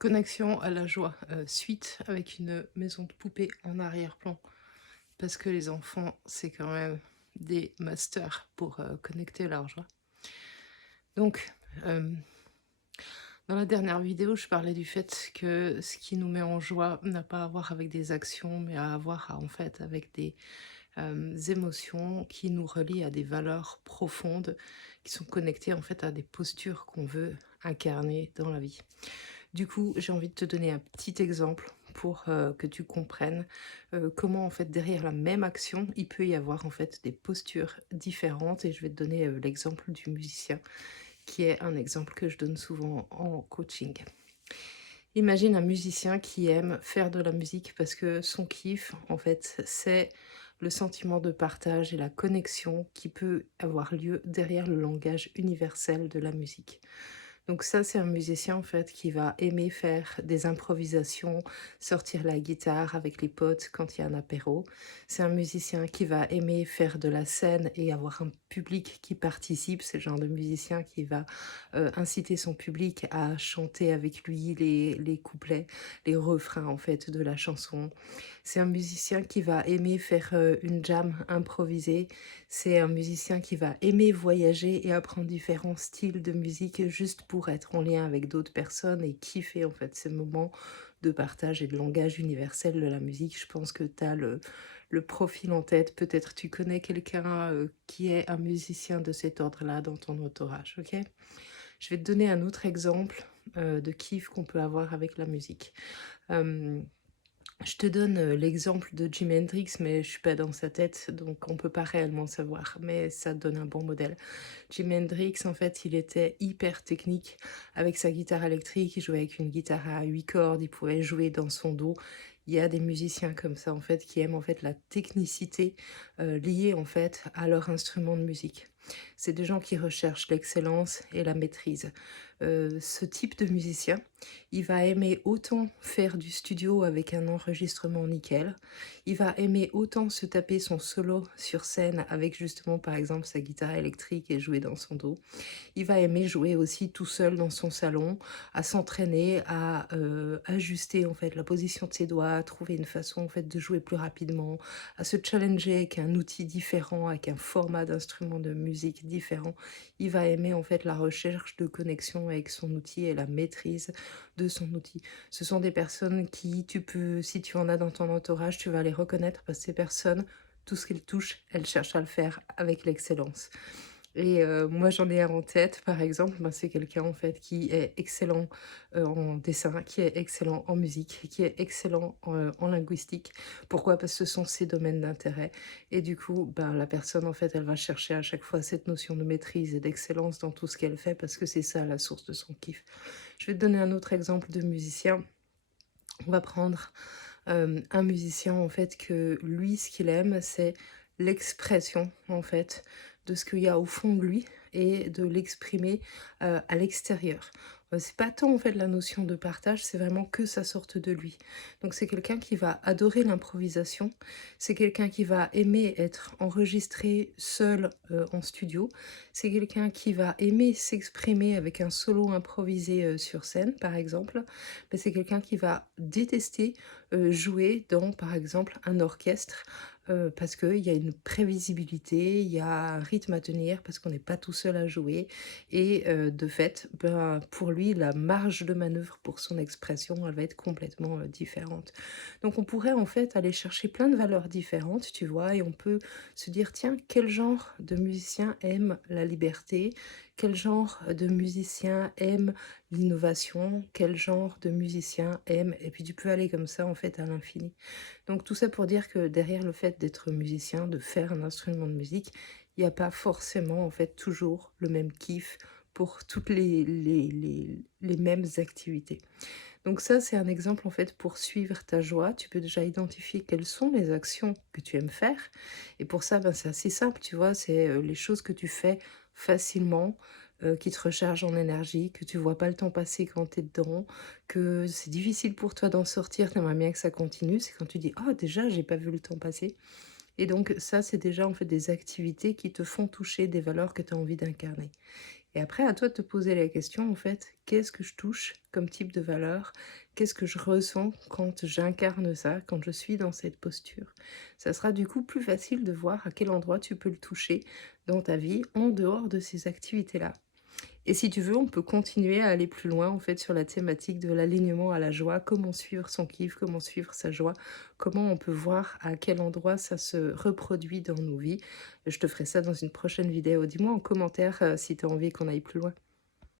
Connexion à la joie, suite avec une maison de poupées en arrière-plan. Parce que les enfants, c'est quand même des masters pour, connecter à leur joie. Donc, hem, dans la dernière vidéo, je parlais du fait que ce qui nous met en joie n'a pas à voir avec des actions, mais à voir, en fait, avec des, émotions qui nous relient à des valeurs profondes, qui sont connectées, en fait, à des postures qu'on veut incarner dans la vie. Du coup, j'ai envie de te donner un petit exemple pour, que tu comprennes, comment en fait derrière la même action, il peut y avoir en fait des postures différentes et je vais te donner, l'exemple du musicien qui est un exemple que je donne souvent en coaching. Imagine un musicien qui aime faire de la musique parce que son kiff en fait, c'est le sentiment de partage et la connexion qui peut avoir lieu derrière le langage universel de la musique. Donc ça, c'est un musicien en fait qui va aimer faire des improvisations, sortir la guitare avec les potes quand il y a un apéro. C'est un musicien qui va aimer faire de la scène et avoir un public qui participe. C'est le genre de musicien qui va inciter son public à chanter avec lui les couplets, les refrains en fait de la chanson. C'est un musicien qui va aimer faire une jam improvisée. C'est un musicien qui va aimer voyager et apprendre différents styles de musique juste pour être en lien avec d'autres personnes et kiffer en fait ces moments de partage et de langage universel de la musique. Je pense que tu as le profil en tête. Peut-être tu connais quelqu'un qui est un musicien de cet ordre-là dans ton entourage, ok? Je vais te donner un autre exemple de kiff qu'on peut avoir avec la musique. Euh, je te donne, l'exemple de Jimi Hendrix, mais je suis pas dans sa tête, donc on peut pas réellement savoir, mais ça donne un bon modèle. Jimi Hendrix, en fait, il était hyper technique avec sa guitare électrique, il jouait avec une guitare à 8 cordes, il pouvait jouer dans son dos. Il y a des musiciens comme ça, en fait, qui aiment, en fait, la technicité, liée, en fait, à leur instrument de musique. C'est des gens qui recherchent l'excellence et la maîtrise. Ce type de musicien, il va aimer autant faire du studio avec un enregistrement nickel, il va aimer autant se taper son solo sur scène avec justement par exemple sa guitare électrique et jouer dans son dos. Il va aimer jouer aussi tout seul dans son salon, à s'entraîner, à ajuster en fait la position de ses doigts, à trouver une façon en fait de jouer plus rapidement, à se challenger avec un outil différent, avec un format d'instrument de musique différent. Il va aimer en fait la recherche de connexion avec son outil et la maîtrise de son outil. Ce sont des personnes qui, tu peux, si tu en as dans ton entourage, tu vas les reconnaître parce que ces personnes, tout ce qu'elles touchent, elles cherchent à le faire avec l'excellence. Et moi, j'en ai un en tête, par exemple, ben, c'est quelqu'un, en fait, qui est excellent, en dessin, qui est excellent en musique, qui est excellent en linguistique. Pourquoi? Parce que ce sont ses domaines d'intérêt et du coup, ben, la personne, en fait, elle va chercher à chaque fois cette notion de maîtrise et d'excellence dans tout ce qu'elle fait parce que c'est ça la source de son kiff. Je vais te donner un autre exemple de musicien. On va prendre, un musicien, en fait, que lui, ce qu'il aime, c'est l'expression, en fait, de ce qu'il y a au fond de lui et de l'exprimer, à l'extérieur. C'est pas tant, en fait, la notion de partage, c'est vraiment que ça sorte de lui. Donc c'est quelqu'un qui va adorer l'improvisation, c'est quelqu'un qui va aimer être enregistré seul, en studio, c'est quelqu'un qui va aimer s'exprimer avec un solo improvisé, sur scène, par exemple, mais c'est quelqu'un qui va détester, jouer dans, par exemple, un orchestre, parce qu'il y a une prévisibilité, il y a un rythme à tenir, parce qu'on n'est pas tout seul à jouer et de fait, ben, pour lui, la marge de manœuvre pour son expression, elle va être complètement, différente. Donc on pourrait, en fait, aller chercher plein de valeurs différentes, tu vois? Et on peut se dire: «Tiens, quel genre de musicien aime la liberté? Quel genre de musicien aime l'innovation, quel genre de musicien aime, et puis tu peux aller comme ça en fait à l'infini. Donc tout ça pour dire que derrière le fait d'être musicien, de faire un instrument de musique, il n'y a pas forcément en fait toujours le même kiff pour toutes les mêmes activités. Donc ça, c'est un exemple en fait pour suivre ta joie. Tu peux déjà identifier quelles sont les actions que tu aimes faire. Et pour ça, ben, c'est assez simple, tu vois, c'est les choses que tu fais facilement, qui te rechargent en énergie, que tu vois pas le temps passer quand tu es dedans, que c'est difficile pour toi d'en sortir, tu aimerais bien que ça continue. C'est quand tu dis: «Oh déjà, j'ai pas vu le temps passer». Et donc ça, c'est déjà en fait des activités qui te font toucher des valeurs que tu as envie d'incarner. Et après, à toi de te poser la question, en fait, qu'est-ce que je touche comme type de valeur? Qu'est-ce que je ressens quand j'incarne ça, quand je suis dans cette posture? Ça sera du coup plus facile de voir à quel endroit tu peux le toucher dans ta vie en dehors de ces activités-là. Et si tu veux, on peut continuer à aller plus loin en fait sur la thématique de l'alignement à la joie, comment suivre son kiff, comment suivre sa joie, comment on peut voir à quel endroit ça se reproduit dans nos vies. Je te ferai ça dans une prochaine vidéo. Dis-moi en commentaire si tu as envie qu'on aille plus loin.